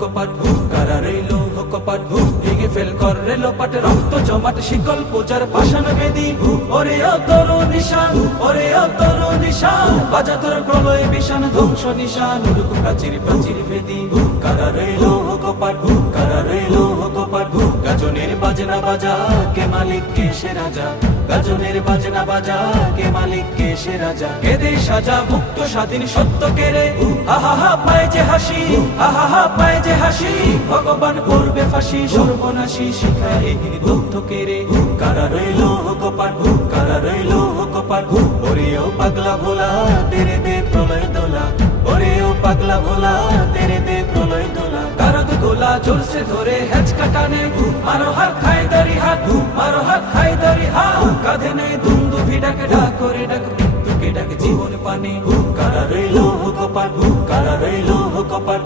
কপাট কারা রইল কপাট ভেঙে ফেল কর রেল পাটে রক্ত জমাট শিকল পূজার পাষাণ বেদি ওরে অতর নিশান ওরে অতর নিশান বাজা তোর প্রলয় বিশান ধ্বংস নিশান উড়ুক প্রাচীর প্রাচীর ভেদি কারা রইল কপাট কারা রইল কপাট গাজনের বাজনা বাজা কে মালিক কে সে রাজা গাজনের বাজনা বাজা কে মালিক কে সে রাজা কেদে সাজা মুক্ত স্বাধীন সত্য কেড়ে আহা পায় যে হাসি আহা পায় যে হাসি ভগবান করবে ফাঁসি সর্বনাশী শিখায় এগিয়ে দগ্ধ কেড়ে কারা রইল কপাট কারা রইল কপাট ওরেও পাগলা ভোলা তেরে দে প্রলয় দোলা ওরেও পাগলা ভোলা তেরে দে প্রলয় দোলা কারদ গোলা জোরসে ধরে হেঁচ কাটানে মারো হাত খায় দারি হাত মারো হাত খায় দারি হাত কাঁধে নেই দুন্দু ভিড়াকে ডাক করে ডাক মৃত্যুকে ডাকে জীবন পানে কারা রইল কপাট কারা রইল কপাট